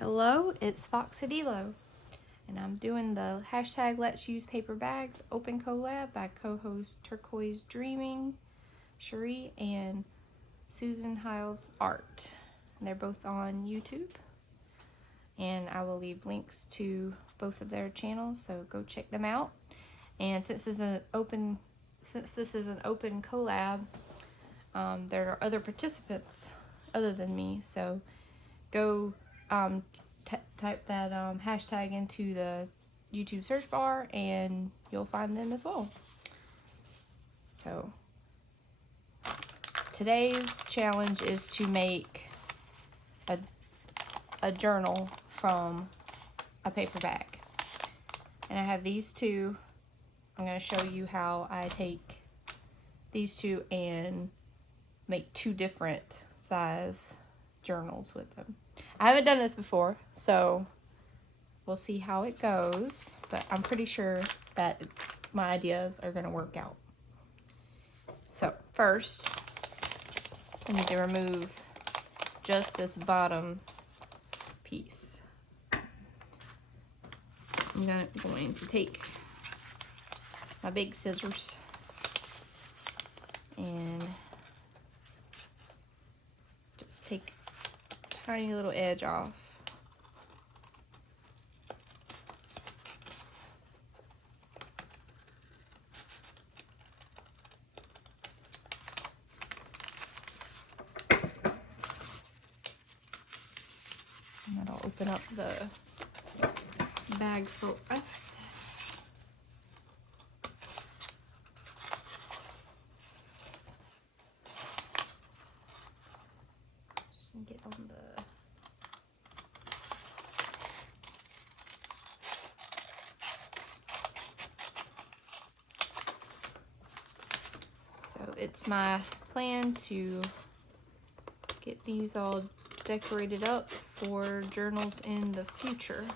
Hello, it's Foxadeello, and I'm doing the hashtag Let's Use Paper Bags open collab by co-host Turquoise Dreaming, Cherie, and Susan Hiles Art. And they're both on YouTube, and I will leave links to both of their channels, so go check them out. And since this is an open collab, there are other participants other than me, so go type that hashtag into the YouTube search bar and you'll find them as well. So today's challenge is to make a journal from a paper bag, and I have these two. I'm going to show you how I take these two and make two different size journals with them. I haven't done this before, so we'll see how it goes, but I'm pretty sure that my ideas are going to work out. So first, I need to remove just this bottom piece. So I'm going to take my big scissors and just take a tiny little edge off. And that'll open up the bag for us. Just get on the it's my plan to get these all decorated up for journals in the future,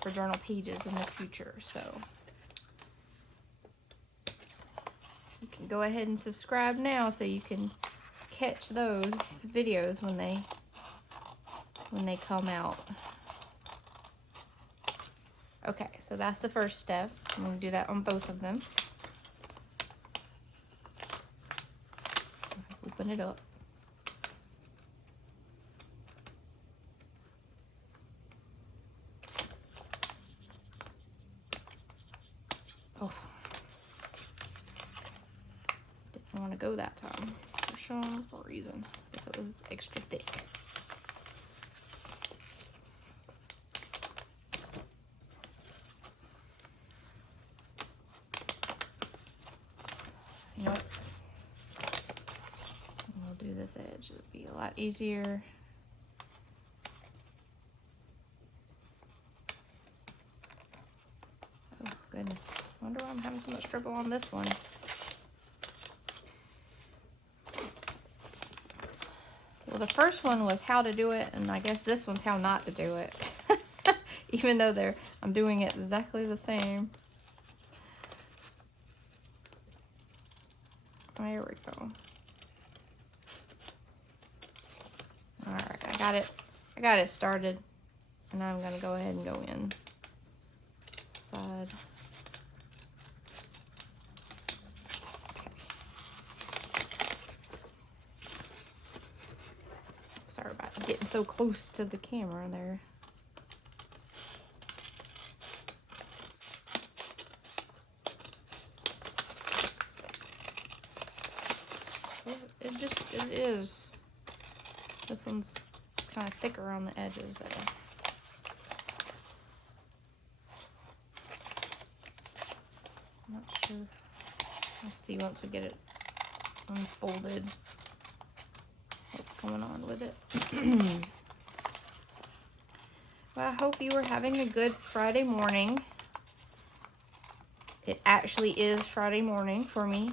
for journal pages in the future. So you can go ahead and subscribe now so you can catch those videos when they come out. Okay, so that's the first step. I'm going to do that on both of them. Open it up. Oh, didn't want to go that time for some reason. I guess it was extra thick. You know what? We'll do this edge. It'll be a lot easier. Oh goodness. I wonder why I'm having so much trouble on this one. Well, the first one was how to do it, and I guess this one's how not to do it. Even though I'm doing it exactly the same. There we go. Alright, I got it started, and now I'm gonna go ahead and go in side. Okay. Sorry about getting so close to the camera there. It is. This one's kind of thicker on the edges there. I'm not sure. We'll see once we get it unfolded what's going on with it. Well, I hope you were having a good Friday morning. It actually is Friday morning for me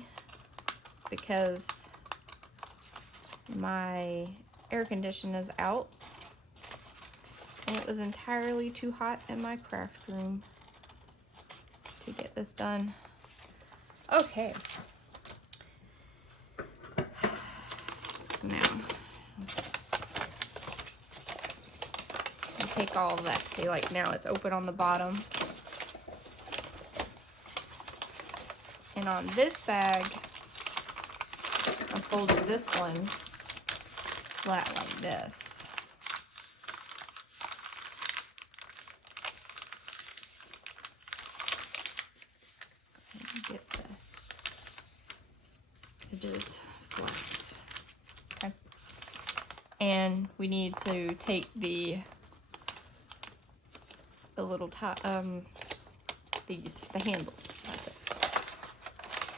because my air conditioner is out and it was entirely too hot in my craft room to get this done. Okay. Now, take all of that. See, like now it's open on the bottom. And on this bag, I folded this one flat like this. Get the edges flat. Okay. And we need to take the little top, the handles. That's it.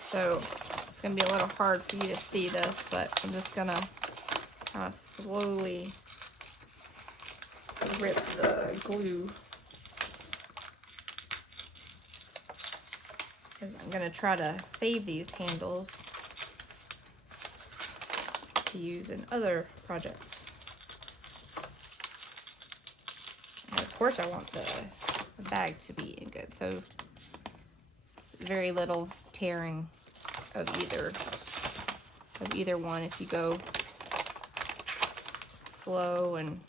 So it's gonna be a little hard for you to see this, but I'm just gonna kind of slowly rip the glue, because I'm gonna try to save these handles to use in other projects. And of course I want the bag to be in good, so it's very little tearing of either one if you go slow and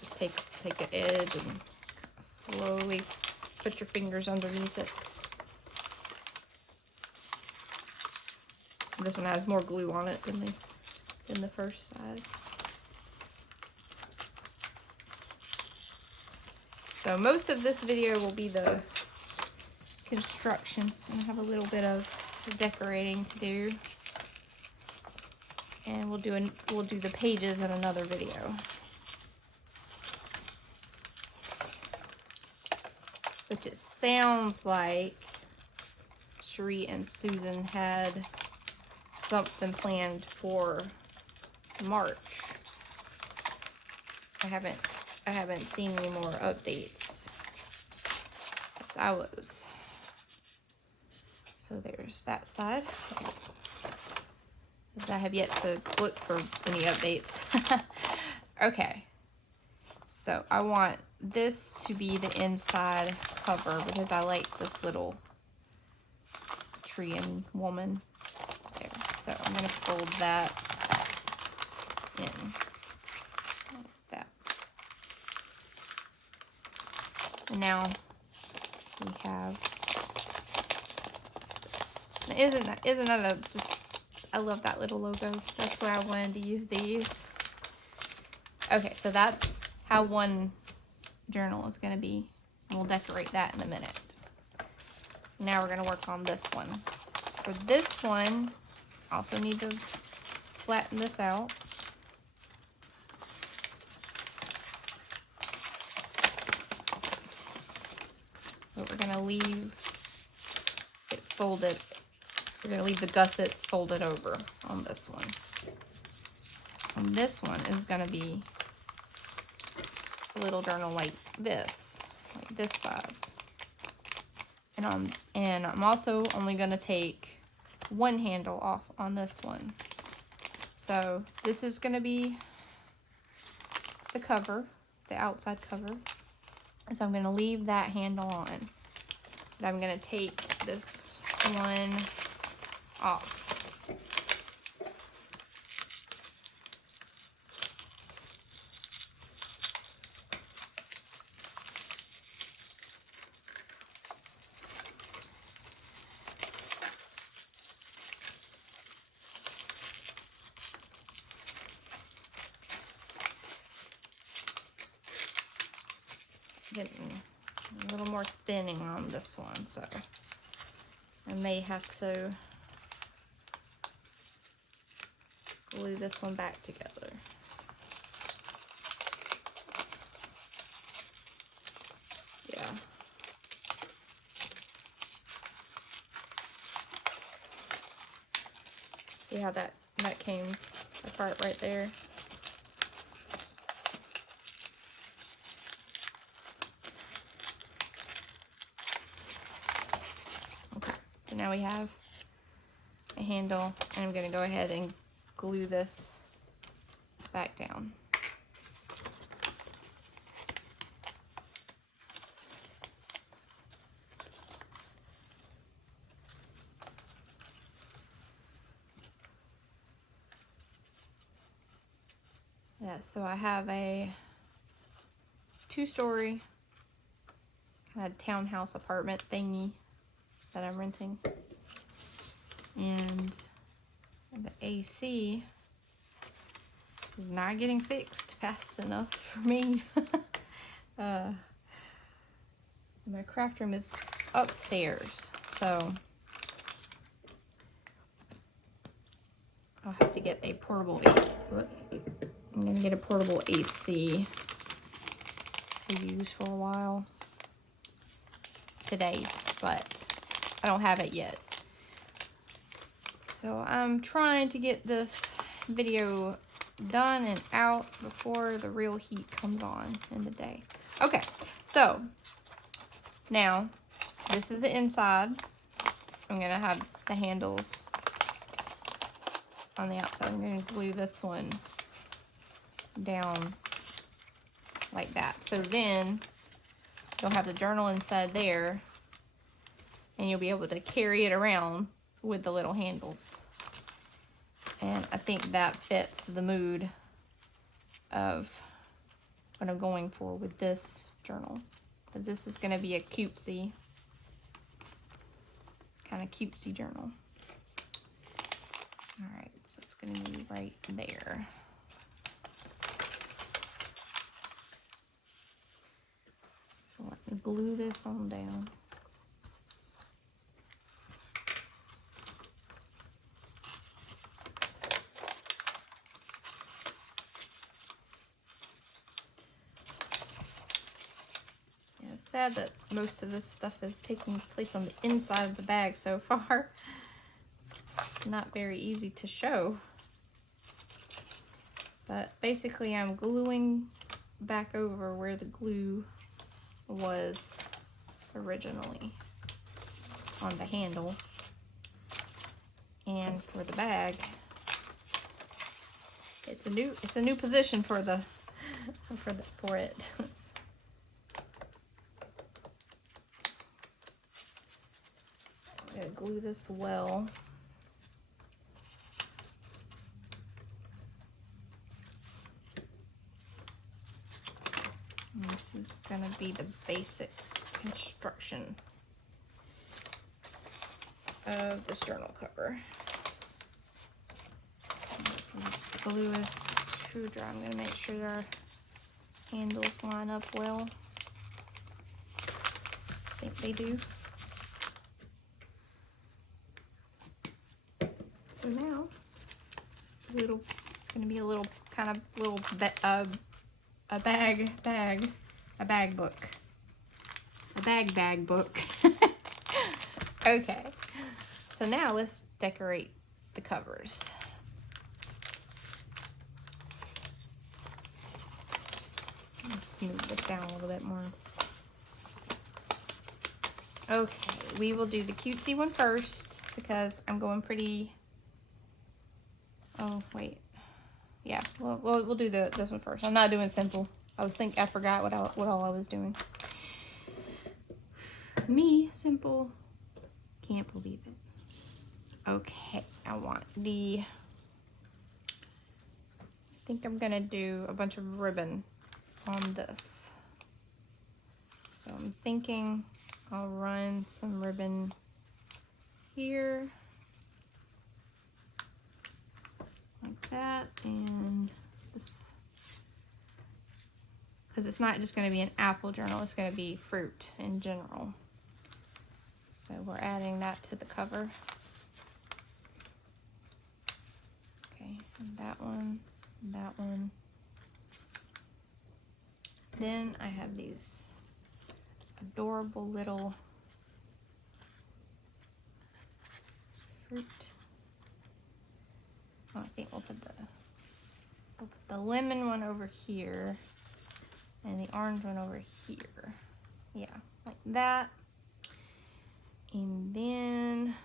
just take an edge and slowly put your fingers underneath it. This one has more glue on it than the first side. So most of this video will be the construction. I have a little bit of decorating to do, and we'll do the pages in another video. Which it sounds like Cherie and Susan had something planned for March. I haven't seen any more updates as I was. So there's that side. Because I have yet to look for any updates. Okay. So I want this to be the inside cover because I like this little tree and woman there. So I'm going to fold that in like that. And now we have this. Isn't that a just, I love that little logo. That's why I wanted to use these. Okay, so that's how one journal is going to be. And we'll decorate that in a minute. Now we're going to work on this one. For this one, I also need to flatten this out. But we're going to leave it folded. We're going to leave the gussets folded over on this one. And this one is going to be a little journal like this size. And I'm also only going to take one handle off on this one. So this is going to be the cover, the outside cover. So I'm going to leave that handle on. But I'm going to take this one off. Getting a little more thinning on this one, so I may have to glue this one back together. Yeah. See how that came apart right there? Now we have a handle, and I'm going to go ahead and glue this back down. Yeah, so I have a 2-story kind of townhouse apartment thingy that I'm renting. And the AC is not getting fixed fast enough for me. My craft room is upstairs, so I'll have to get a portable I'm gonna get a portable AC to use for a while today, but I don't have it yet. So I'm trying to get this video done and out before the real heat comes on in the day. Okay, so now this is the inside. I'm gonna have the handles on the outside. I'm gonna glue this one down like that. So then you'll have the journal inside there and you'll be able to carry it around with the little handles. And I think that fits the mood of what I'm going for with this journal. Because this is going to be a cutesy, kind of cutesy journal. Alright, so it's going to be right there. So let me glue this on down. It's sad that most of this stuff is taking place on the inside of the bag so far. Not very easy to show. But basically I'm gluing back over where the glue was originally on the handle. And for the bag, it's a new position for the for it. I'm gonna glue this well. And this is gonna be the basic construction of this journal cover. The glue is too dry. I'm gonna make sure our handles line up well. I think they do. So now it's gonna be a little kind of little bag book. A bag book. Okay. So now let's decorate the covers. Let's smooth this down a little bit more. Okay, we will do the cutesy one first because I'm going pretty. Oh wait, yeah. We'll do this one first. I'm not doing simple. I forgot what all I was doing. Me simple. Can't believe it. Okay, I think I'm gonna do a bunch of ribbon on this. So I'm thinking I'll run some ribbon here. Like that, and this, because it's not just going to be an apple journal, it's going to be fruit in general. So we're adding that to the cover. Okay, and that one, and that one. Then I have these adorable little fruit. I think we'll put the lemon one over here and the orange one over here. Yeah, like that. And then,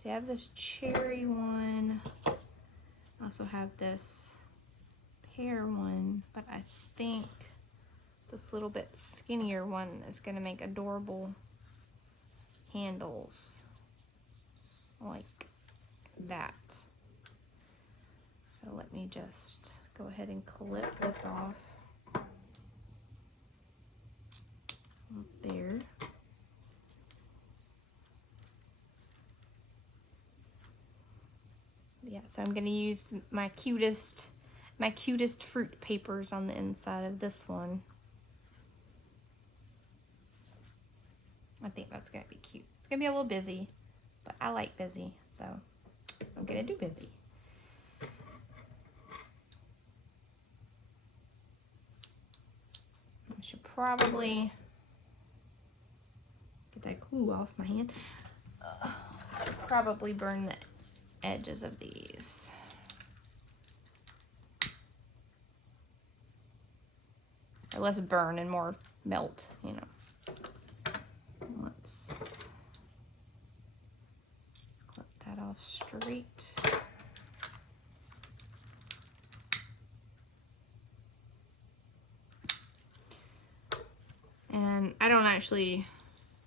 see, I have this cherry one. I also have this pear one, but I think this little bit skinnier one is gonna make adorable handles like that. So let me just go ahead and clip this off there. Yeah, so I'm gonna use my cutest fruit papers on the inside of this one. I think that's gonna be cute. It's gonna be a little busy, but I like busy, so I'm gonna do busy. I should probably get that glue off my hand. Probably burn the edges of these. Or less burn and more melt, you know. Let's clip that off straight. And I don't actually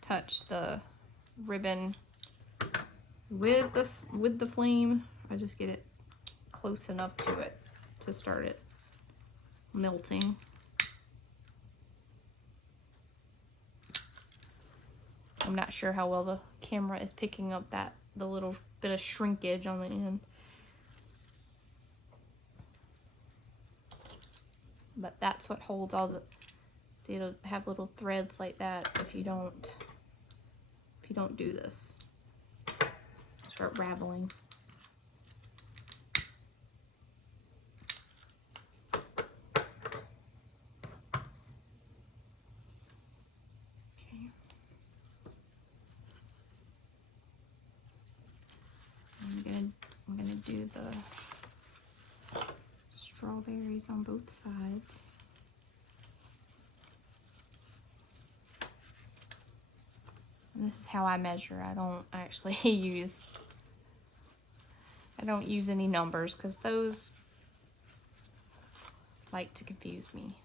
touch the ribbon with the flame. I just get it close enough to it to start it melting. I'm not sure how well the camera is picking up the little bit of shrinkage on the end. But that's what holds all the, see, it'll have little threads like that if you don't do this. Start raveling. Okay. I'm gonna do the strawberries on both sides. And this is how I measure. I don't actually use any numbers because those like to confuse me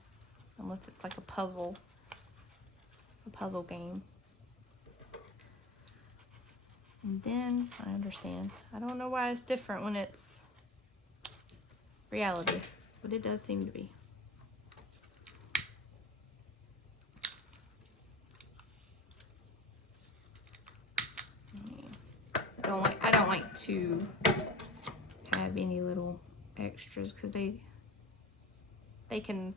unless it's like a puzzle game. And then I understand. I don't know why it's different when it's reality, but it does seem to be. I don't like to have any little extras because they can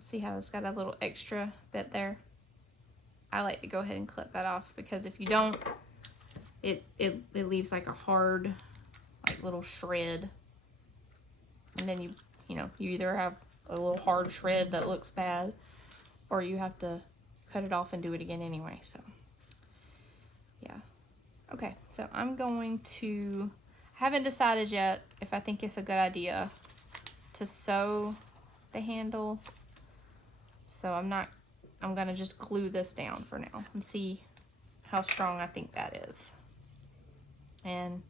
see how it's got a little extra bit there. I like to go ahead and clip that off because if you don't, it leaves like a hard, like little shred, and then you either have a little hard shred that looks bad, or you have to cut it off and do it again anyway. So yeah. Okay, so I'm going to, I haven't decided yet if I think it's a good idea to sew the handle. So I'm going to just glue this down for now and see how strong I think that is. And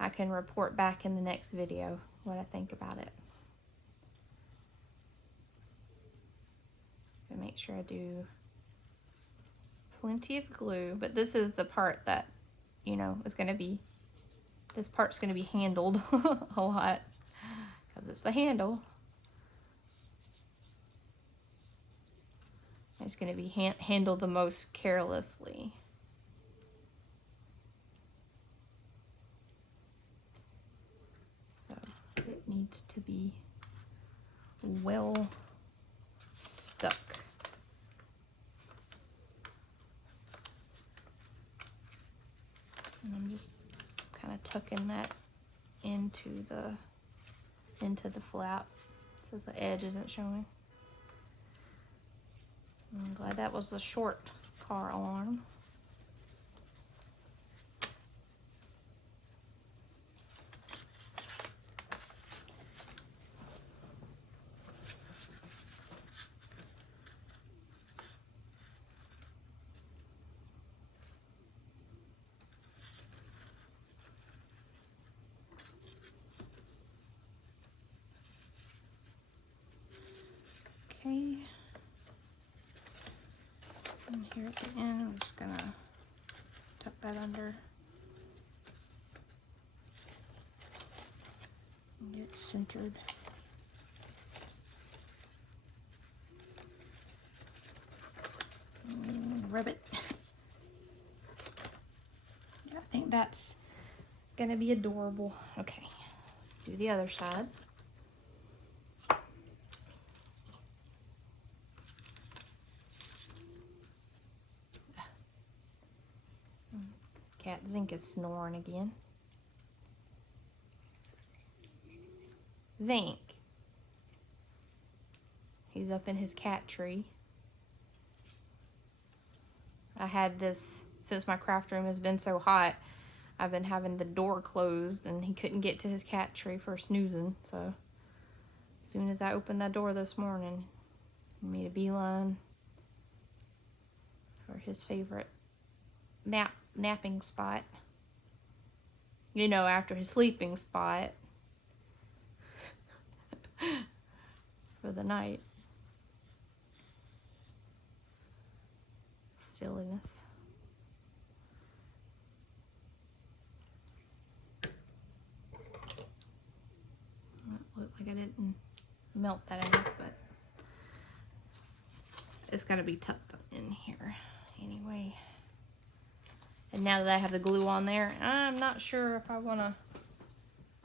I can report back in the next video what I think about it. And make sure I do plenty of glue, but this is the part that, is going to be, this part's going to be handled a lot because it's the handle. It's going to be handled the most carelessly. So it needs to be well stuck. And I'm just kind of tucking that into the flap so the edge isn't showing. I'm glad that was the short car alarm. Okay. And here at the end, I'm just gonna tuck that under and get it centered. ribbit. I think that's gonna be adorable. Okay, let's do the other side. Cat Zink is snoring again. Zink. He's up in his cat tree. I had this, since my craft room has been so hot, I've been having the door closed and he couldn't get to his cat tree for snoozing. So as soon as I opened that door this morning, he made a beeline for his favorite napping spot. You know, after his sleeping spot for the night. Silliness. Looked like I didn't melt that enough, but it's got to be tucked in here anyway. And now that I have the glue on there, I'm not sure if I want to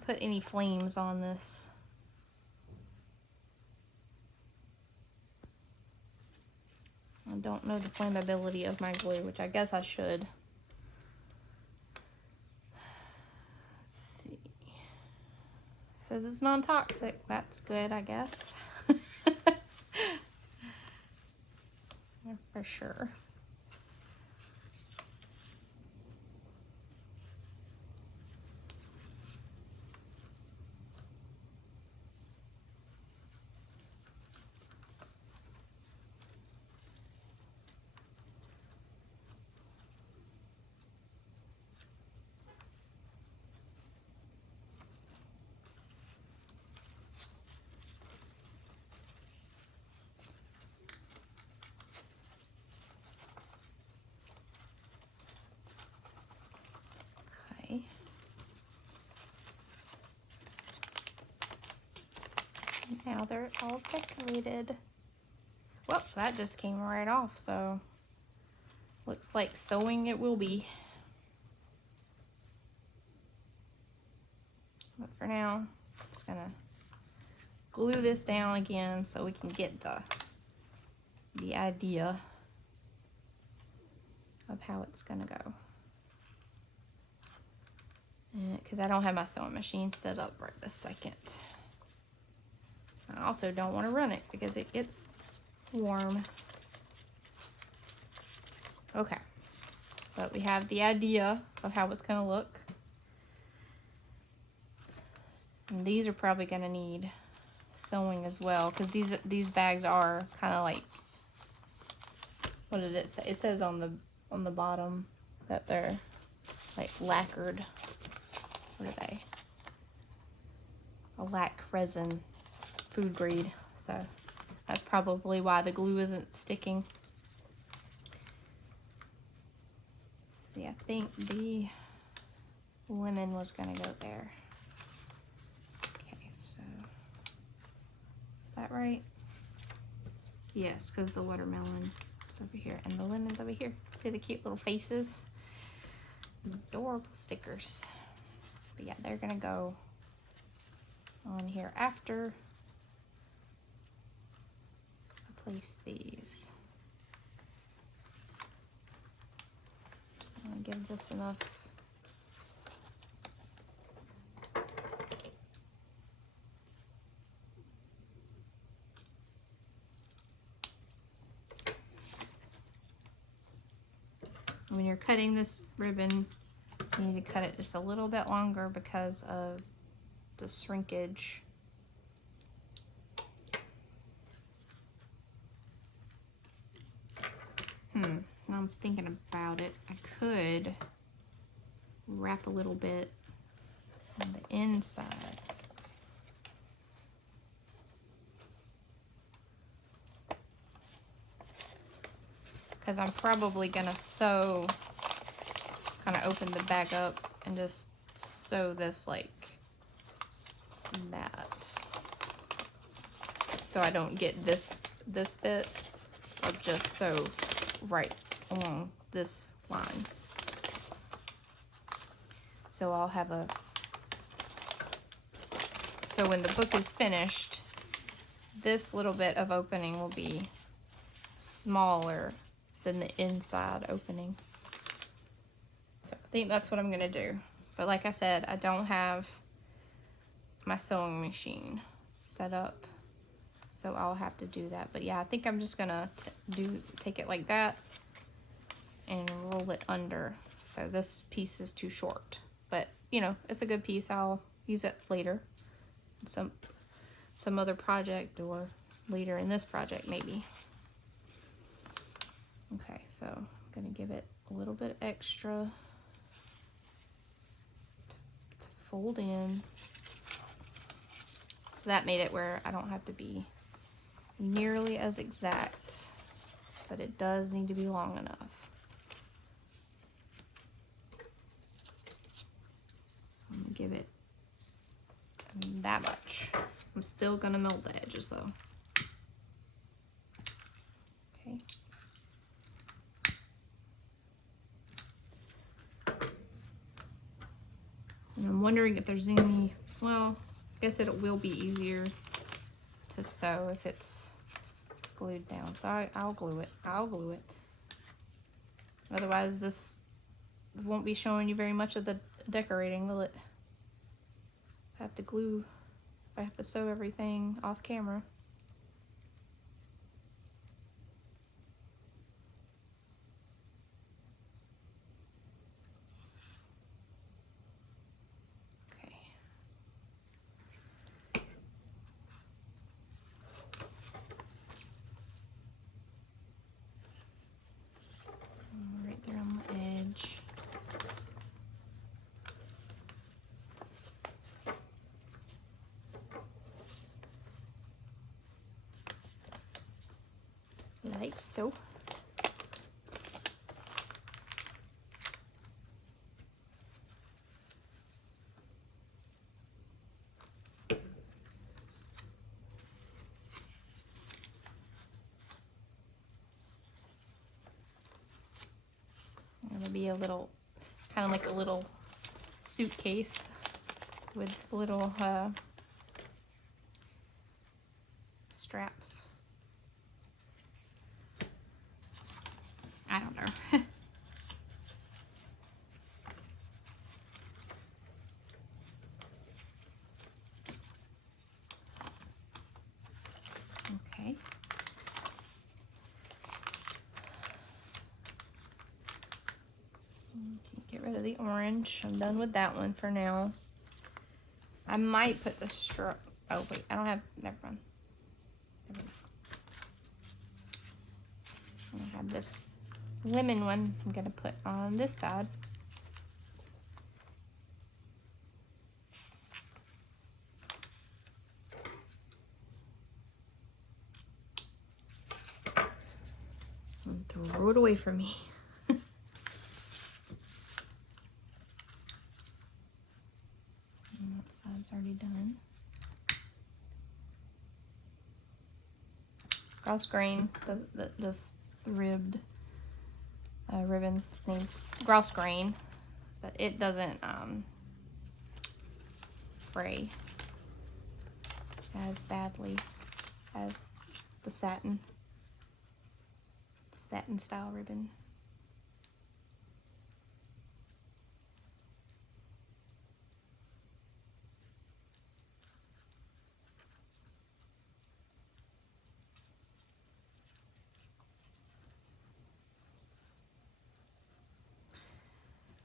put any flames on this. I don't know the flammability of my glue, which I guess I should. Let's see. Says it's non-toxic. That's good, I guess. Yeah, for sure. Now they're all decorated. Well, that just came right off, so looks like sewing it will be. But for now, just gonna glue this down again so we can get the idea of how it's gonna go. Because I don't have my sewing machine set up right this second. I also don't want to run it because it gets warm. Okay, but we have the idea of how it's going to look. And these are probably going to need sewing as well, because these bags are kind of like, what did it say? It says on the bottom that they're like lacquered. What are they? A lac resin. Food grade, so that's probably why the glue isn't sticking. See, I think the lemon was gonna go there. Okay, so is that right? Yes, because the watermelon is over here and the lemon's over here. See the cute little faces? Adorable stickers. But yeah, they're gonna go on here after. Place these. I'm gonna give this enough. When you're cutting this ribbon, you need to cut it just a little bit longer because of the shrinkage. I'm thinking about it. I could wrap a little bit on the inside. Because I'm probably gonna sew, kind of open the bag up and just sew this like that. So I don't get this bit, or just sew right along this line. So I'll have a, so when the book is finished, this little bit of opening will be smaller than the inside opening. So I think that's what I'm gonna do. But like I said, I don't have my sewing machine set up, so I'll have to do that. But yeah, I think I'm just gonna take it like that and roll it under. So this piece is too short, but you know, it's a good piece. I'll use it later, some other project, or later in this project maybe. Okay, so I'm gonna give it a little bit extra to fold in. So that made it where I don't have to be nearly as exact, but it does need to be long enough. So I'm gonna give it that much. I'm still gonna meld the edges though. Okay. And I'm wondering if there's any, well, I guess it will be easier to sew if it's glued down. So I'll glue it. I'll glue it. Otherwise this won't be showing you very much of the decorating, will it? I have to glue, I have to sew everything off camera. Okay. Right there on the edge. Like so. It'll be a little, kind of like a little suitcase with little straps. I don't know. Okay. Get rid of the orange. I'm done with that one for now. I might put the strap. Oh wait, I don't have. Never mind. I have this lemon one. I'm gonna put on this side. And throw it away from me. Already done. Grouse grain, this ribbed ribbon, it's named grouse grain, but it doesn't fray as badly as the satin style ribbon.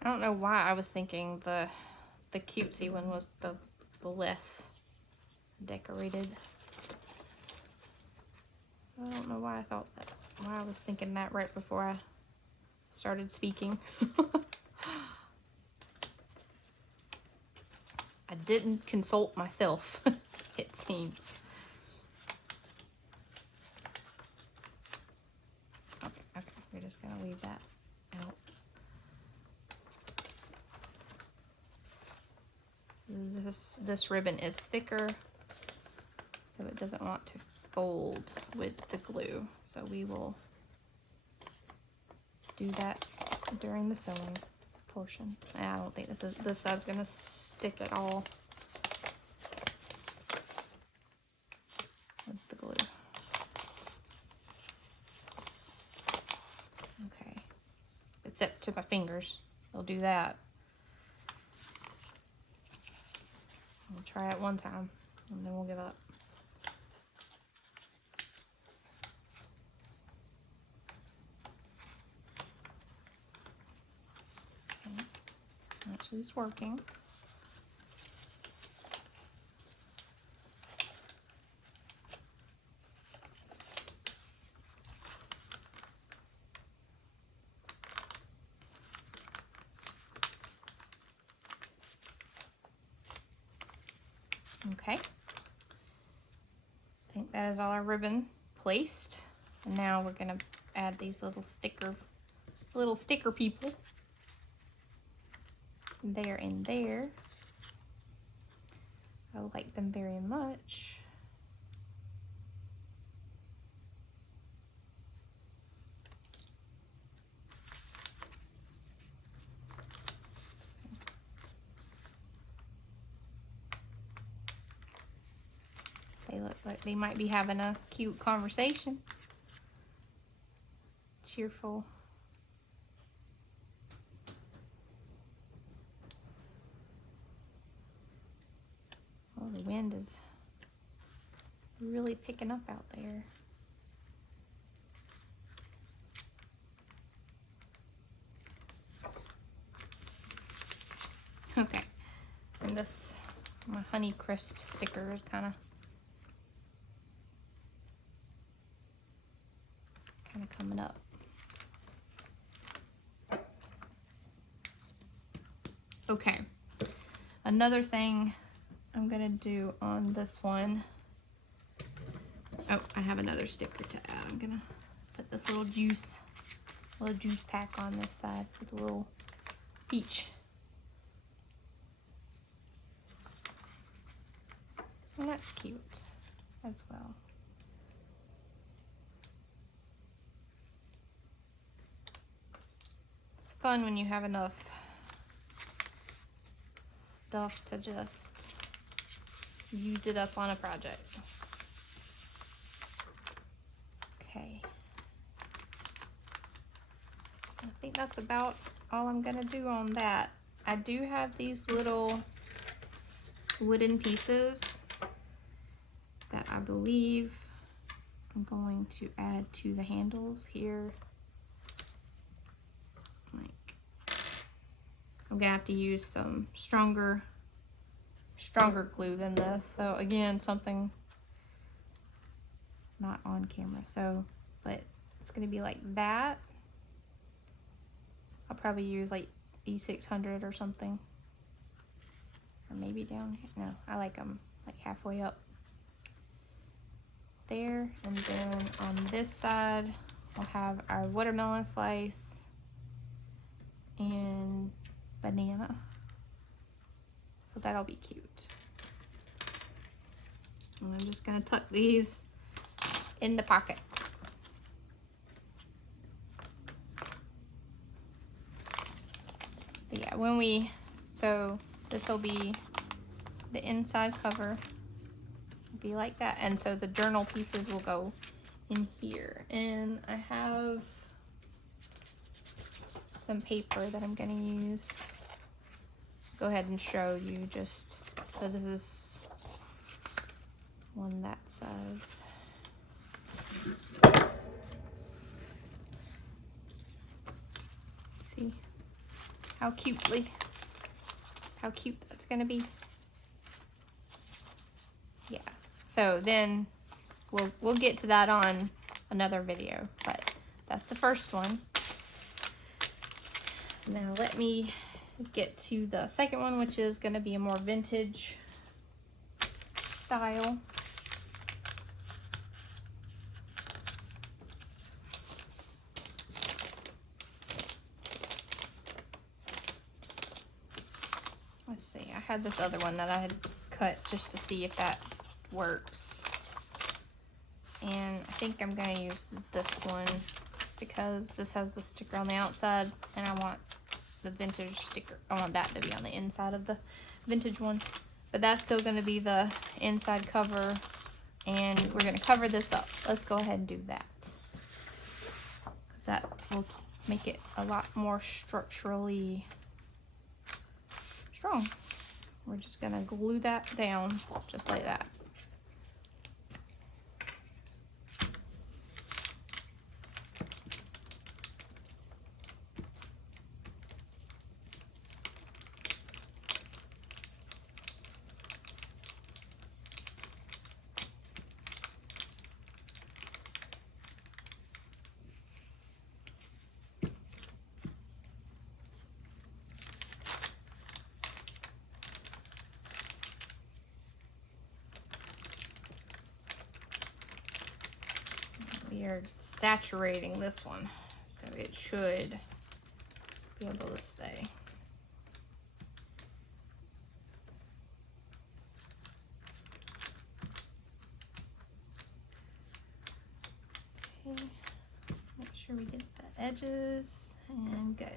I don't know why I was thinking the cutesy one was the less decorated. I don't know why I thought that. Why I was thinking that right before I started speaking. I didn't consult myself, it seems. Okay, we're just gonna leave that out. This ribbon is thicker, so it doesn't want to fold with the glue. So we will do that during the sewing portion. I don't think this side's gonna stick at all with the glue. Okay, except to my fingers, they'll do that. We'll try it one time and then we'll give up. Okay. Actually, it's working. Okay, I think that is all our ribbon placed. And now we're gonna add these little sticker people there and there. I like them very much. They look like they might be having a cute conversation. Cheerful. Oh, the wind is really picking up out there. Okay, and this, my Honey Crisp sticker is kind of coming up. Okay, another thing I'm gonna do on this one. Oh, I have another sticker to add. I'm gonna put this little juice pack on this side with a little peach. And that's cute as well. It's fun when you have enough stuff to just use it up on a project. Okay. I think that's about all I'm gonna do on that. I do have these little wooden pieces that I believe I'm going to add to the handles here. Like, I'm gonna have to use some stronger glue than this. So again, something not on camera. So, but it's gonna be like that. I'll probably use like E600 or something. Or maybe down here. No, I like them like halfway up there. And then on this side, we'll have our watermelon slice and banana. So that'll be cute. And I'm just gonna tuck these in the pocket. But yeah, so this will be the inside cover, will be like that. And so the journal pieces will go in here. And I have some paper that I'm gonna use. Go ahead and show you just, so this is one that says, see how cute that's gonna be. Yeah, so then we'll get to that on another video, but that's the first one. Now let me get to the second one, which is gonna be a more vintage style. Let's see, I had this other one that I had cut just to see if that works. And I think I'm gonna use this one because this has the sticker on the outside and I want the vintage sticker. I want that to be on the inside of the vintage one. But that's still going to be the inside cover, and we're going to cover this up. Let's go ahead and do that, because that will make it a lot more structurally strong. We're just going to glue that down just like that. We are saturating this one, so it should be able to stay. Okay, let's make sure we get the edges, and good.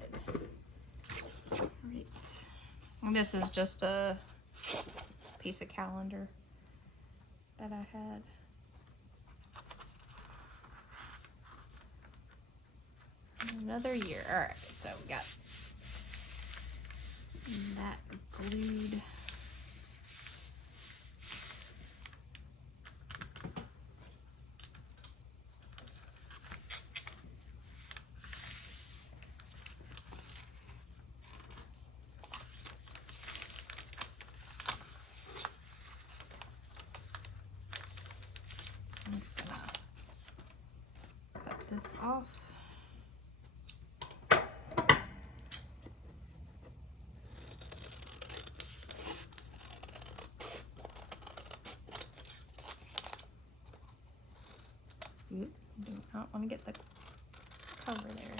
Right. And this is just a piece of calendar that I had. Another year. All right, so we got that glued. I'm just gonna cut this off. Do not want to get the cover there.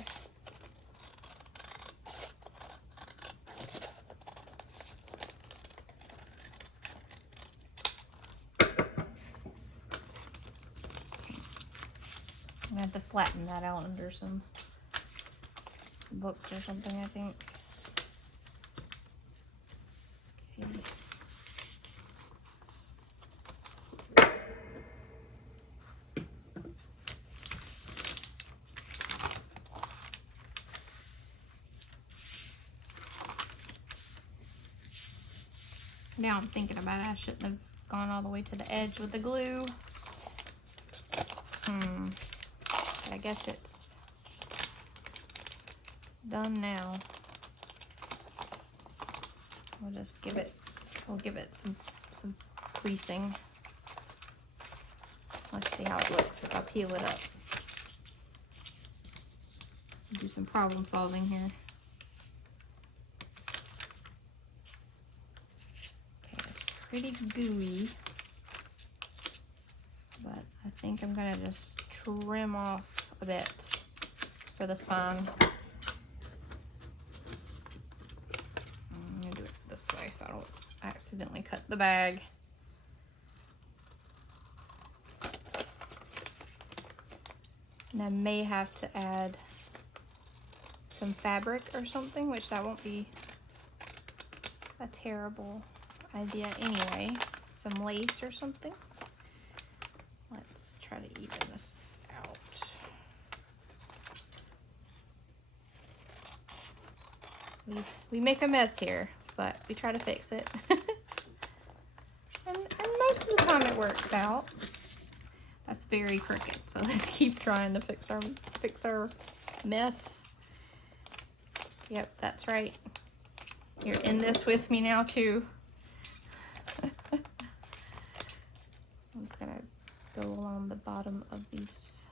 I have to flatten that out under some books or something, I think. Okay. Now I'm thinking about it, I shouldn't have gone all the way to the edge with the glue. But I guess it's done now. We'll just give it, we'll give it some creasing. Let's see how it looks if I peel it up. Do some problem solving here. Pretty gooey, but I think I'm gonna just trim off a bit for the spine. I'm gonna do it this way so I don't accidentally cut the bag. And I may have to add some fabric or something, which that won't be a terrible idea anyway. Some lace or something. Let's try to even this out. We make a mess here, but we try to fix it. and most of the time it works out. That's very crooked, so let's keep trying to fix our mess. Yep, that's right. You're in this with me now too. I'm just gonna go along the bottom of these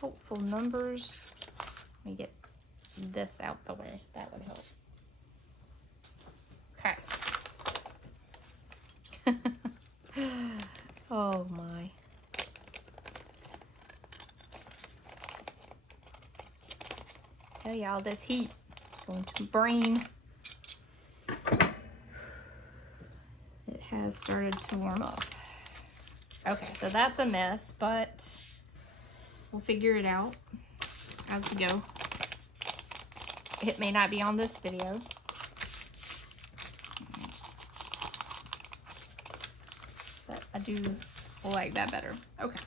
helpful numbers. Let me get this out the way. That would help. Okay. Oh my. Tell y'all, this heat going to brain. It has started to warm up. Okay, so that's a mess, but we'll figure it out as we go. It may not be on this video. But I do like that better. Okay.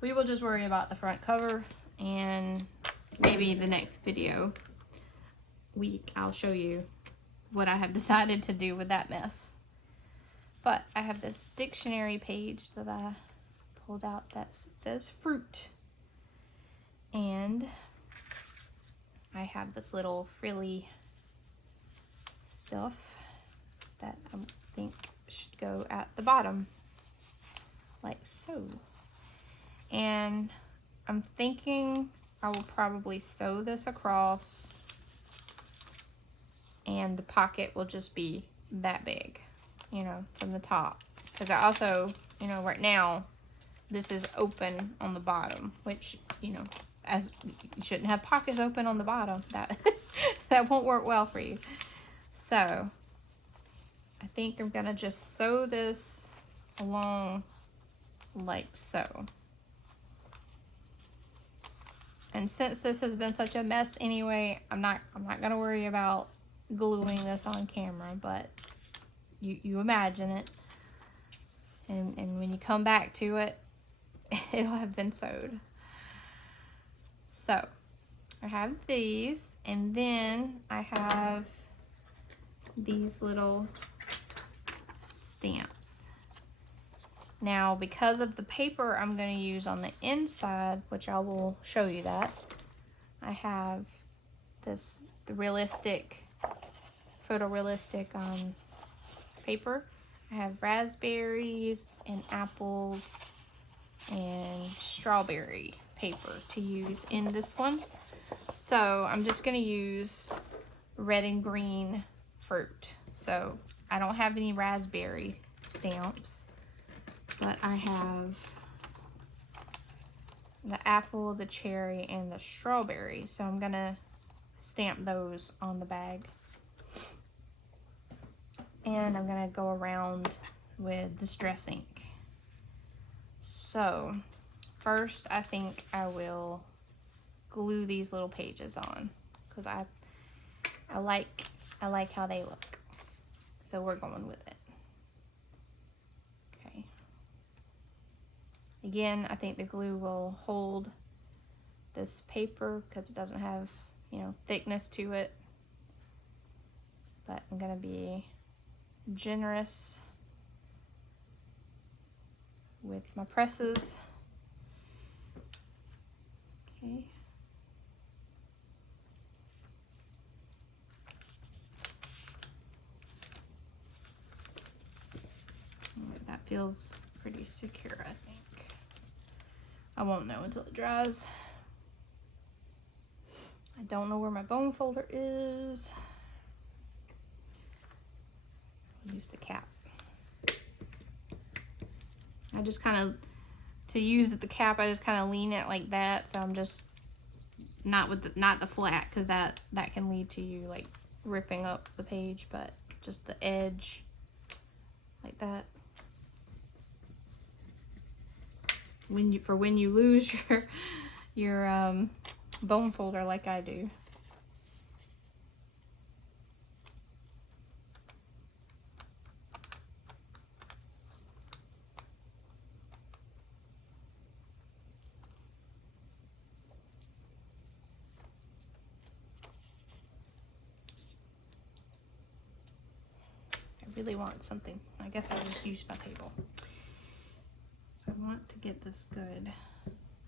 We will just worry about the front cover, and maybe the next video week I'll show you what I have decided to do with that mess. But I have this dictionary page that I pulled out that says fruit. And I have this little frilly stuff that I think should go at the bottom, like so. And I'm thinking I will probably sew this across, and the pocket will just be that big, you know, from the top. Because I also, you know, right now this is open on the bottom, which, you know, as you shouldn't have pockets open on the bottom. That that won't work well for you. So I think I'm gonna just sew this along like so. And since this has been such a mess anyway, I'm not gonna worry about gluing this on camera, but you imagine it, and when you come back to it, it'll have been sewed. So I have these, and then I have these little stamps. Now, because of the paper I'm going to use on the inside, which I will show you that, I have the realistic, photorealistic paper. I have raspberries and apples and strawberry paper to use in this one. So I'm just going to use red and green fruit. So I don't have any raspberry stamps, but I have the apple, the cherry, and the strawberry. So I'm going to stamp those on the bag. And I'm going to go around with the Distress ink. So first, I think I will glue these little pages on, because I like how they look. So we're going with it. Okay. Again, I think the glue will hold this paper because it doesn't have, you know, thickness to it. But I'm gonna be generous with my presses. Okay. That feels pretty secure, I think. I won't know until it dries. I don't know where my bone folder is. I'll use the cap. I just kind of, to use the cap, I just kind of lean it like that. So I'm just not the flat, because that can lead to you like ripping up the page, but just the edge like that. When you lose your bone folder like I do. I really want something. I guess I'll just use my table. So I want to get this good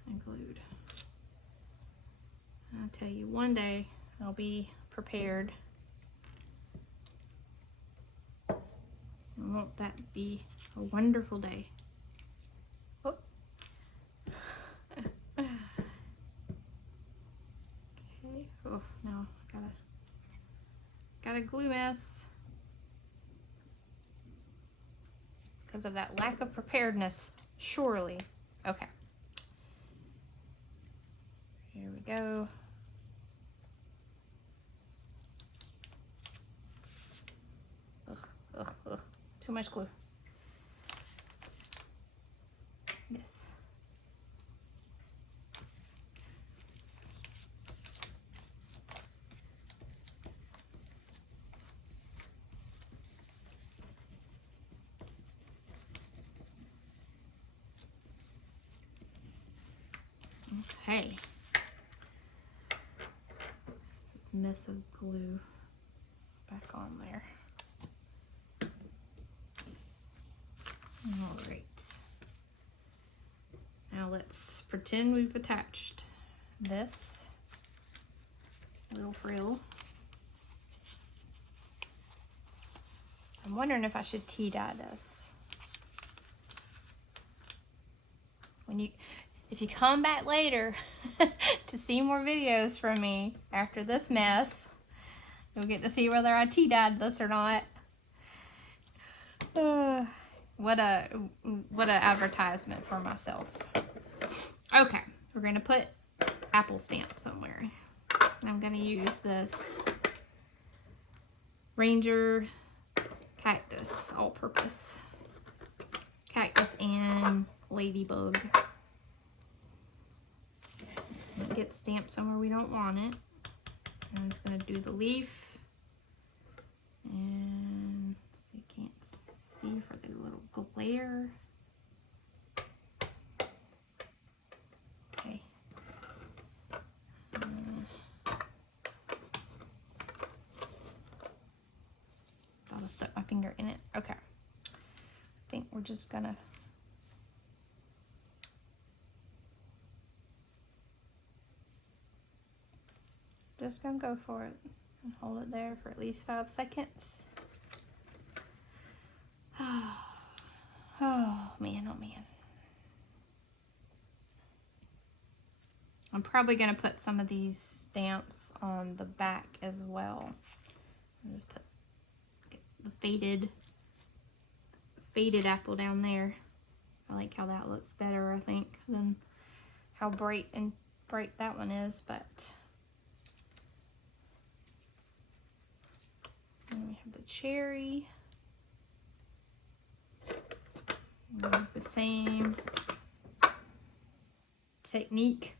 and glued. I'll tell you, one day I'll be prepared. And won't that be a wonderful day? Oh. Okay. Oh, no, got a glue mess because of that lack of preparedness. Surely. Okay. Here we go. Ugh. Too much glue. Yes. Okay. This mess of glue back on there. All right. Now let's pretend we've attached this little frill. I'm wondering if I should tea dye this. If you come back later to see more videos from me after this mess, you'll get to see whether I tea dyed this or not. What a advertisement for myself. Okay, we're gonna put apple stamp somewhere. I'm gonna use this Ranger cactus, all-purpose cactus and ladybug. Get stamped somewhere we don't want it. I'm just gonna do the leaf, and so you can't see for the little glare. Okay. Thought I stuck my finger in it. Okay. I think we're just gonna go for it and hold it there for at least 5 seconds. Oh man, oh man. I'm probably gonna put some of these stamps on the back as well. I'll just get the faded apple down there. I like how that looks better, I think, than how bright that one is, but then we have the cherry. Use the same technique.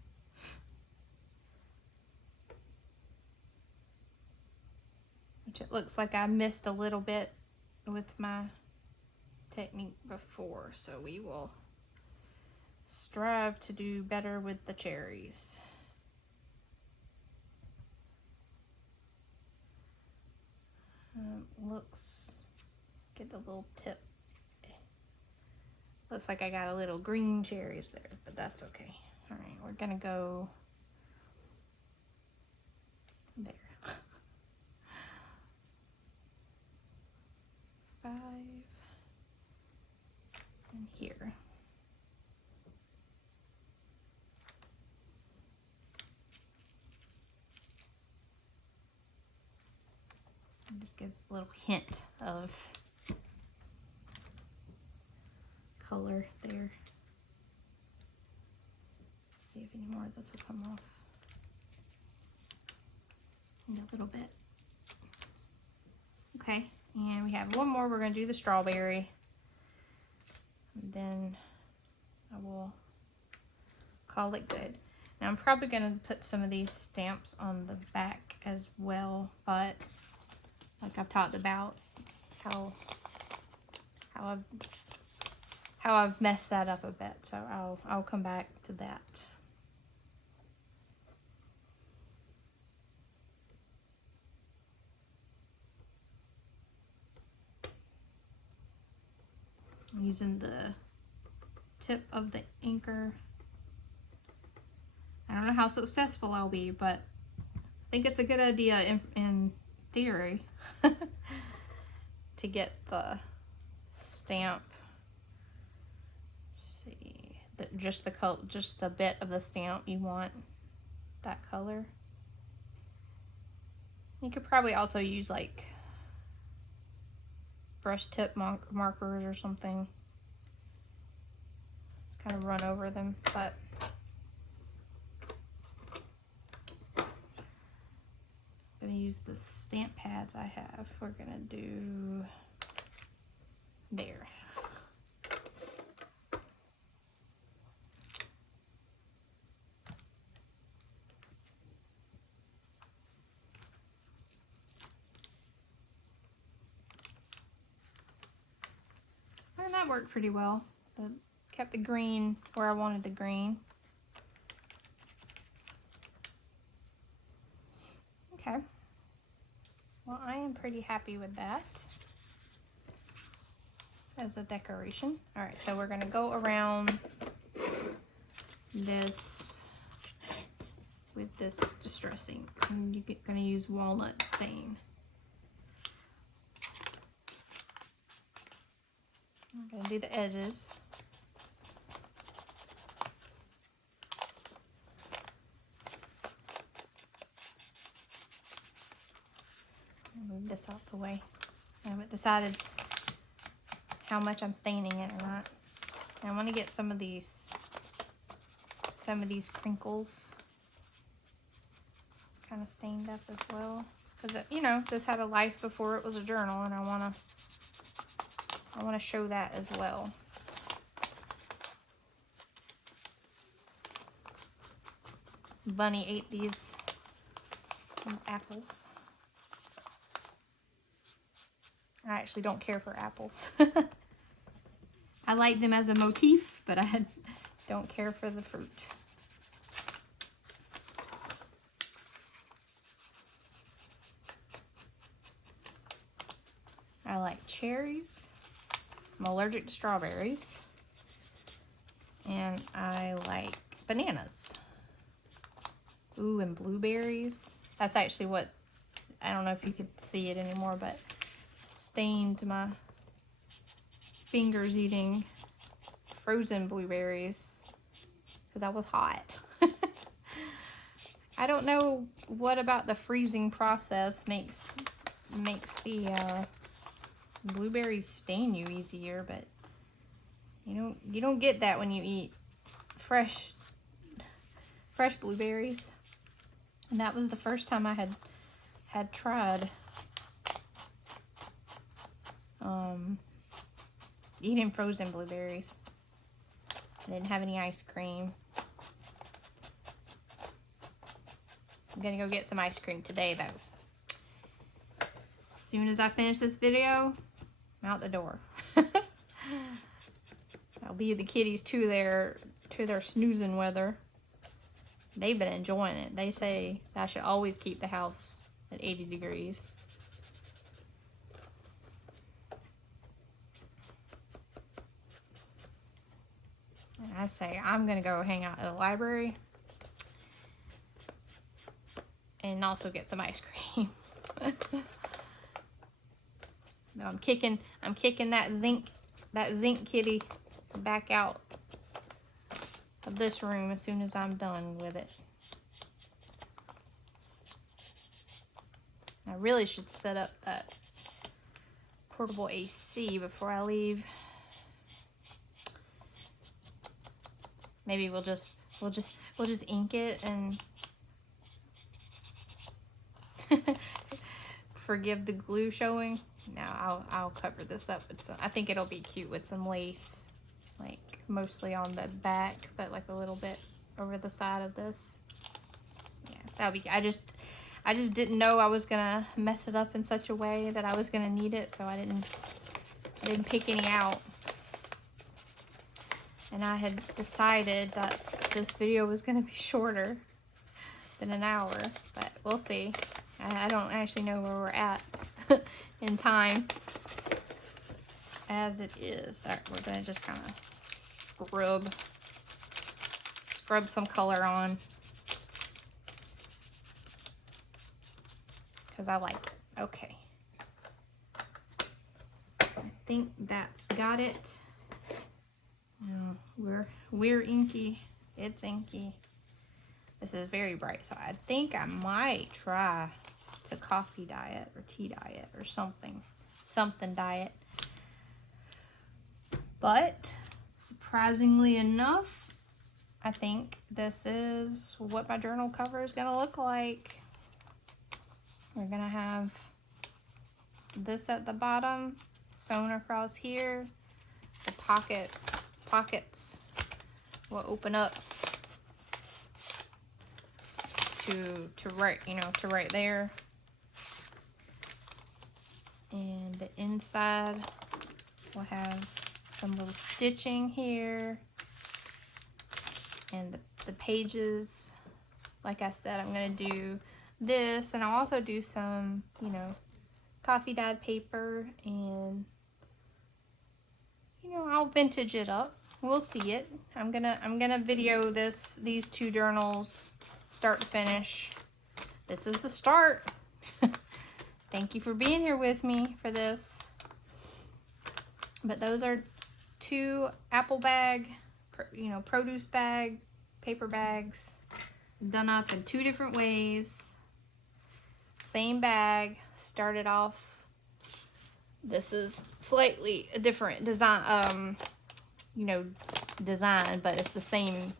Which it looks like I missed a little bit with my technique before, so we will strive to do better with the cherries. Get the little tip. Looks like I got a little green cherries there, but that's okay. All right, we're gonna go there. 5 and here. It just gives a little hint of color there. See if any more of this will come off in a little bit. Okay, and we have one more. We're going to do the strawberry. And then I will call it good. Now I'm probably going to put some of these stamps on the back as well, but like I've talked about how I've messed that up a bit, so I'll come back to that. I'm using the tip of the anchor. I don't know how successful I'll be, but I think it's a good idea in theory to get the stamp. Let's see, just the bit of the stamp you want that color. You could probably also use like brush tip markers or something. Just kind of run over them, but I'm gonna use the stamp pads I have. We're gonna do there. And that worked pretty well. Kept the green where I wanted the green. Okay. Well, I am pretty happy with that as a decoration. All right, so we're gonna go around this with this distressing. And you're gonna use walnut stain. I'm gonna do the edges. Move this out the way. I haven't decided how much I'm staining it or not. And I want to get some of these crinkles kind of stained up as well, because you know, this had a life before it was a journal, and I want to show that as well. Bunny ate these apples. I actually don't care for apples. I like them as a motif, but I don't care for the fruit. I like cherries. I'm allergic to strawberries. And I like bananas. Ooh, and blueberries. That's actually what, I don't know if you could see it anymore, but stained my fingers eating frozen blueberries because I was hot. I don't know what about the freezing process makes the blueberries stain you easier, but you don't get that when you eat fresh blueberries. And that was the first time I had tried eating frozen blueberries. I didn't have any ice cream. I'm gonna go get some ice cream today though. As soon as I finish this video, I'm out the door. I'll leave the kitties to their snoozing weather. They've been enjoying it. They say I should always keep the house at 80 degrees. And I say I'm gonna go hang out at a library and also get some ice cream. No, I'm kicking that zinc kitty back out of this room as soon as I'm done with it. I really should set up that portable AC before I leave. Maybe we'll just ink it and forgive the glue showing. No, I'll cover this up with some. I think it'll be cute with some lace, like mostly on the back, but like a little bit over the side of this. Yeah, that'll be. I just didn't know I was gonna mess it up in such a way that I was gonna need it, so I didn't pick any out. And I had decided that this video was gonna be shorter than an hour, but we'll see. I don't actually know where we're at in time as it is. All right, we're gonna just kind of scrub some color on because I like it. Okay, I think that's got it. We're inky. It's inky. This is very bright, so I think I might try to coffee dye it or tea dye it or something diet. But surprisingly enough, I think this is what my journal cover is gonna look like. We're gonna have this at the bottom, sewn across here. The pockets will open up to right there. And the inside will have some little stitching here. And the pages, like I said, I'm gonna do this, and I'll also do some, you know, coffee dyed paper, and you know, I'll vintage it up. We'll see it. I'm gonna video these two journals start to finish. This is the start. Thank you for being here with me for this. But those are two apple bag, you know, produce bag, paper bags, done up in two different ways. Same bag, started off. This is slightly a different design, you know, design, but it's the same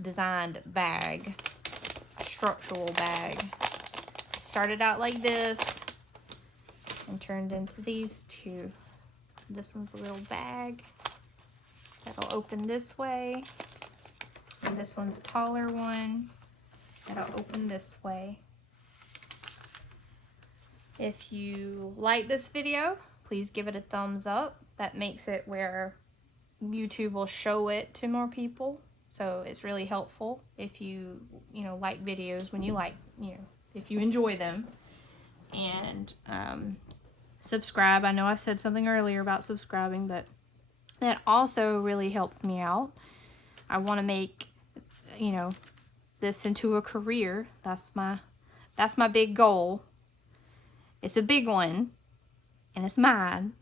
designed bag, structural bag. Started out like this and turned into these two. This one's a little bag that'll open this way, and this one's a taller one that'll open this way. If you like this video, please give it a thumbs up. That makes it where YouTube will show it to more people. So it's really helpful if you know, like videos, when you like, you know, if you enjoy them. And subscribe. I know I said something earlier about subscribing, but that also really helps me out. I want to make, you know, this into a career. That's my big goal. It's a big one, and it's mine.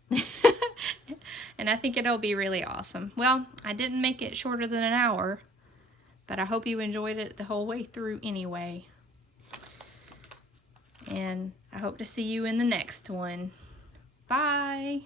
And I think it'll be really awesome. Well, I didn't make it shorter than an hour, but I hope you enjoyed it the whole way through anyway. And I hope to see you in the next one. Bye.